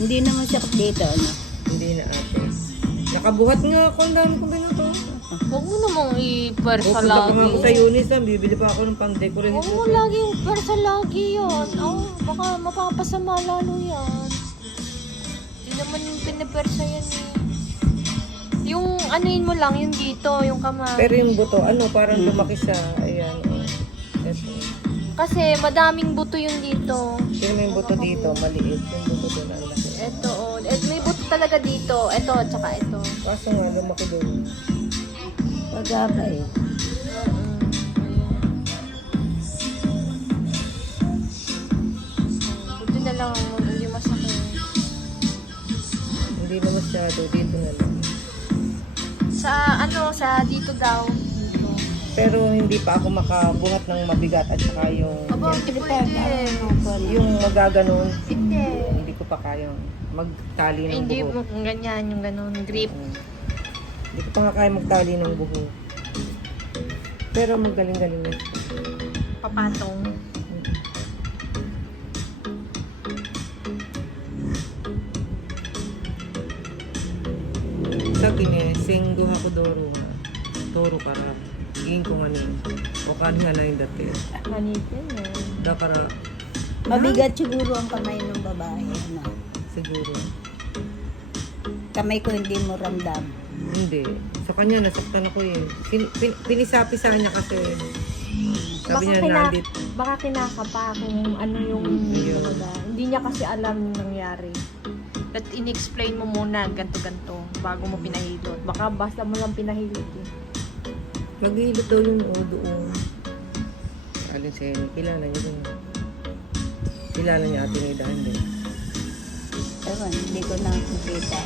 Hindi naman siya dito, ano? Hindi na ate. Nakabuhat nga ako, ang dami kong binato. Huwag mo namang ipersa Pupunta pa nga lagi. ako sa Unisam, bibili pa ako ng pang-decorate. Huwag mo lagi yung persa lagi yun. Oh, baka mapapasama lalo yan. Hindi naman yung pinipersa yan eh. Yung anuin mo lang, yung dito, yung kamay. Pero yung buto, ano, parang lumaki siya. Ayan. Oh. Ito. Kasi madaming buto yung dito. Yung may buto dito, maliit. Yung buto doon, ang laki. Ito, oh. May buto talaga dito. Ito, tsaka ito. Kaso nga, lumaki doon. Pag-aba eh. Buti na lang, hindi masakit. Hindi na masyado, dito na lang. Sa dito daw. Dito. Pero hindi pa ako makabuhat ng mabigat at saka yung... Aba, hindi pwede. Yung magaganon, Hindi. hindi ko pa kayang magtali ng Hindi buhok. mo ganyan, yung ganun, grip. Hindi ko pa nga kaya magtali ng buhok. Pero magaling-galing na. Papatong. Sabi niya, singgo ako doro nga. Toro para. Hingin ko nga niya. O kanya na yung dati. Hanipin eh. Da para, Mabigat siguro ang kamay ng babae, ano? siguro. Kamay ko hindi mo ramdam. Hindi. Sa kanya, nasaktan ako eh. Pinisapisa niya kasi. Sabi niya, nandit. Baka kinakapa kung ano yung Yun. hindi niya kasi alam yung nangyari. That in-explain mo muna ganto-ganto bago mo pinahilot. Baka basta mo lang pinahilot eh. Naghihilot daw yung doon. Alin sa inyo, kilala niya din. Kilala niya ate ni Dan din. Ewan, hindi ko nakikita.